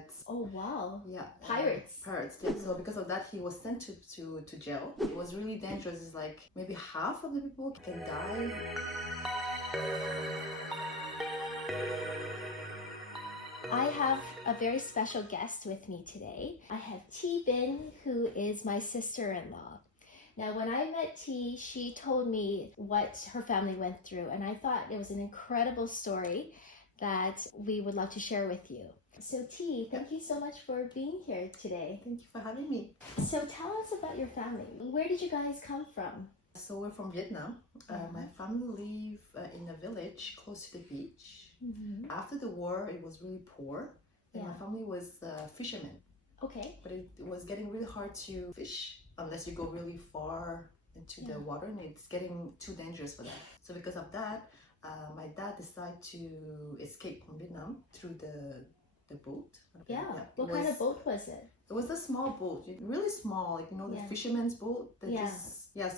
pirates. Oh wow. Yeah, Pirates. pirates. Yeah. So because of that, he was sent to jail. It was really dangerous. It's like maybe half of the people can die. I have a very special guest with me today. I have T Bin, who is my sister-in-law. Now, when I met T, she told me what her family went through, and I thought it was an incredible story that we would love to share with you. So T, thank you so much for being here today. Thank you for having me. So tell us about your family. Where did you guys come from? So we're from Vietnam. My family live in a village close to the beach. After the war, it was really poor, and my family was fishermen. Okay. But it was getting really hard to fish unless you go really far into the water, and it's getting too dangerous for that. So because of that, my dad decided to escape from Vietnam through the boat. What kind of boat was it? It was a small boat, really small, like the fisherman's boat.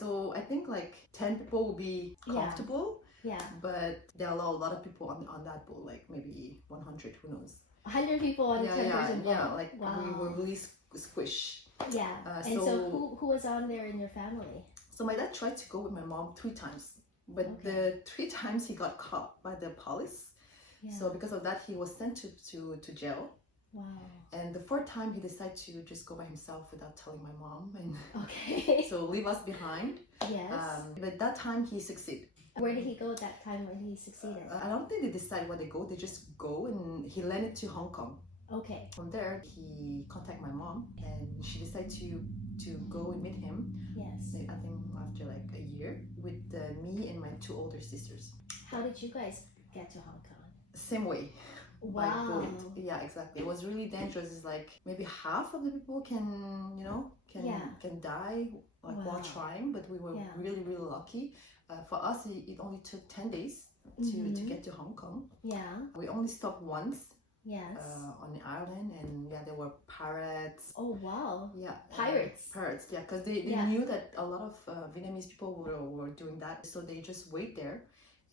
So I think like 10 people will be comfortable. Yeah. But they allow a lot of people on that boat, like maybe 100, who knows. 100 people on a 10-person boat. Yeah, like we were really squished. Yeah. And so who was on there in your family? So my dad tried to go with my mom 3 times, but the 3 times he got caught by the police. Yeah. So because of that, he was sent to jail. Wow. And the 4th time, he decided to just go by himself without telling my mom, and so leave us behind. Yes. But that time he succeeded. Where did he go at that time when he succeeded? I don't think they decide where they go. They just go, and he landed to Hong Kong. Okay. From there, he contacted my mom, and she decided to go and meet him. Yes. I think after like a year, with me and my 2 older sisters. How did you guys get to Hong Kong? Same way. Wow. By boat. Yeah, exactly. It was really dangerous. It's like maybe half of the people can die while trying, but we were really lucky. For us, it only took 10 days to get to Hong Kong. Yeah. We only stopped once. Yes. On the island, and there were pirates. Oh wow. Yeah. Pirates. Pirates, yeah, because they knew that a lot of Vietnamese people were doing that, so they just wait there.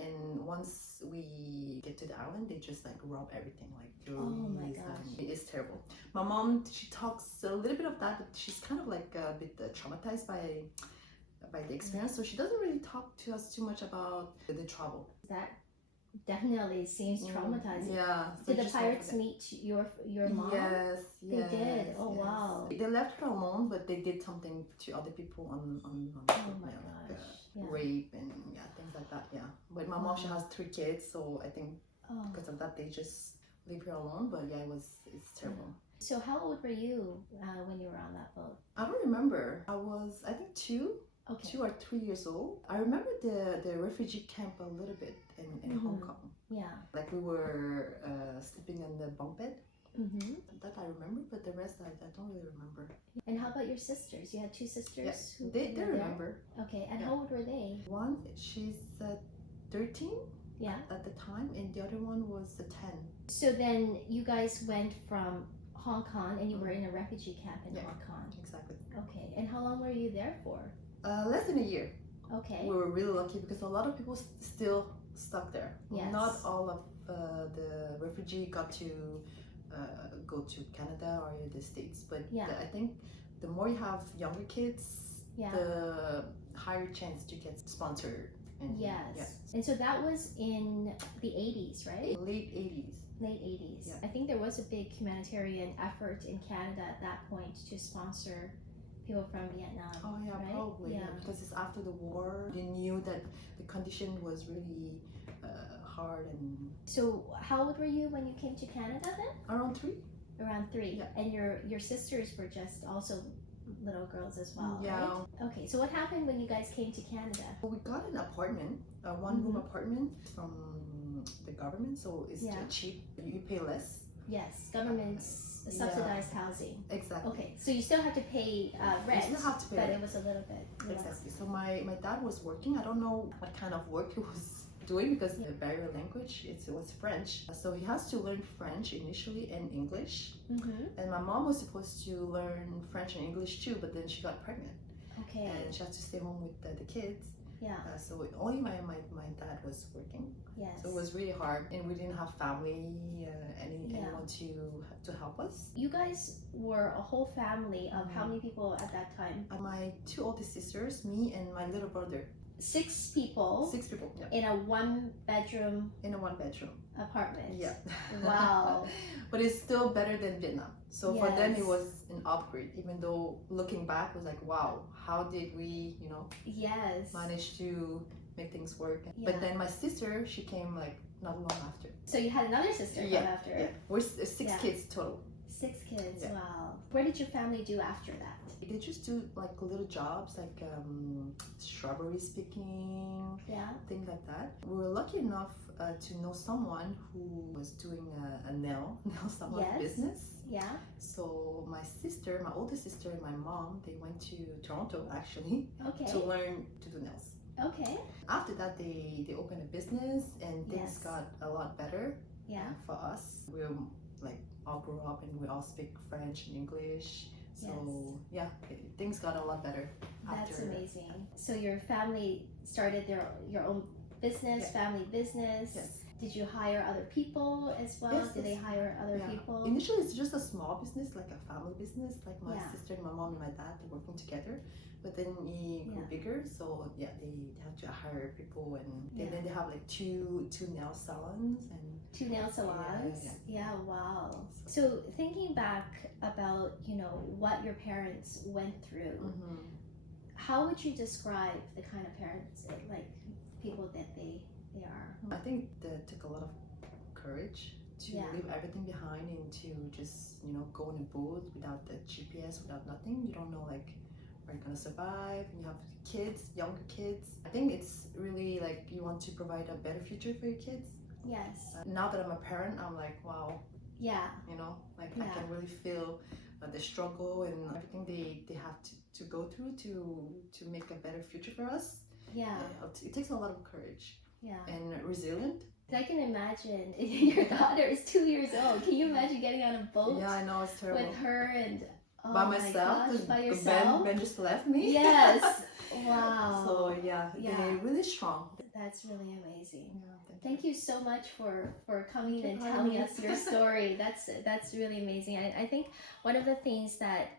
And once we get to the island, they just like rob everything, like jewelry. Oh my gosh. It is terrible. My mom, she talks a little bit of that, but she's kind of like a bit traumatized by the experience, so she doesn't really talk to us too much about the travel. That definitely seems traumatizing. Yeah. So did the pirates meet your mom? Yes. They did. Oh yes. wow. They left her alone, but they did something to other people on oh my gosh. Rape and things like that. Yeah. But my mom, she has 3 kids, so I think because of that they just leave her alone. But it's terrible. So how old were you when you were on that boat? I don't remember. I was, I think 2. Okay. 2 or 3 years old. I remember the refugee camp a little bit in Hong Kong. Yeah. Like we were sleeping in the bunk bed. That I remember, but the rest I don't really remember. And how about your sisters? You had 2 sisters? Yes, who they remember. Okay, and how old were they? One, she's 13 at the time, and the other one was 10. So then you guys went from Hong Kong, and you were in a refugee camp in Hong Kong. Exactly. Okay, and how long were you there for? Less than a year. Okay. We were really lucky because a lot of people still stuck there. Yes. Not all of the refugee got to go to Canada or the States, but I think the more you have younger kids, the higher chance to get sponsored. And, And so that was in the 80s, right? Late 80s. Late 80s. Yeah. I think there was a big humanitarian effort in Canada at that point to sponsor people from Vietnam. Oh yeah, right? probably. Yeah. Because it's after the war. They knew that the condition was really hard. And so how old were you when you came to Canada then? Around 3. Around 3. Yeah. And your sisters were just also little girls as well, yeah. Right? Okay, so what happened when you guys came to Canada? We got an apartment, a 1-room apartment from the government, so it's cheap. You pay less. Yes, government's subsidized housing. Exactly. Okay, so you still have to pay rent, you still have to pay but rent. It was a little bit less. Exactly. So my dad was working. I don't know what kind of work he was doing because the barrier language, it was French. So he has to learn French initially and English. And my mom was supposed to learn French and English too, but then she got pregnant. Okay. And she had to stay home with the kids. Yeah. So only my dad was working. Yes. So it was really hard, and we didn't have family, anyone to help us. You guys were a whole family of how many people at that time? My two oldest sisters, me, and my little brother. 6 people. 6 people. Yeah. In a one-bedroom. In a one-bedroom apartment. Yeah. Wow. But it's still better than Vietnam. So Yes. for them it was an upgrade. Even though looking back, it was like, wow, how did we, Yes. manage to make things work? Yeah. But then my sister, she came like not long after. So you had another sister come after. Yeah. We're 6 kids total. 6 kids. Yeah. Wow. What did your family do after that? They just do like little jobs, like strawberry picking, things like that. We were lucky enough to know someone who was doing a nail salon business. Yeah. So my sister, my oldest sister, and my mom, they went to Toronto actually to learn to do nails. Okay. After that, they opened a business, and things got a lot better. Yeah. For us, we like all grew up and we all speak French and English. So things got a lot better. That's amazing. So your family started your own business, family business. Yes. Did you hire other people as well? Yes, Did they hire other people? Initially, it's just a small business, like a family business. Like my sister and my mom and my dad, they're working together. But then it grew bigger, so they have to hire people, and then they have like two nail salons and 2 nail salons. Yeah, wow. So thinking back about what your parents went through, how would you describe the kind of parents, like people that they are? I think that took a lot of courage to leave everything behind and to just go in a boat without the GPS, without nothing. You don't know like where you're gonna survive. You have kids, younger kids. I think it's really like you want to provide a better future for your kids. Yes. Now that I'm a parent, I'm like, wow. Yeah. I can really feel the struggle and everything they have to go through to make a better future for us. Yeah. It takes a lot of courage. Yeah. And resilient. I can imagine your daughter is 2 years old. Can you imagine getting on a boat? Yeah, I know, it's terrible. With her and by myself. Gosh, by yourself. Ben just left me. Yes. Wow. So they're really strong. That's really amazing. Yeah, thank you so much for coming and telling us your story. That's really amazing. I think one of the things that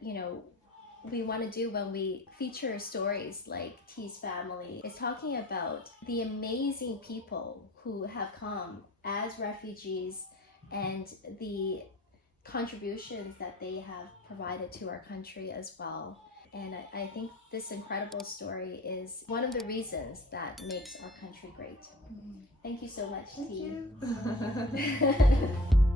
we want to do when we feature stories like T's family is talking about the amazing people who have come as refugees and the contributions that they have provided to our country as well. And I think this incredible story is one of the reasons that makes our country great. Thank you so much, T. Thank you.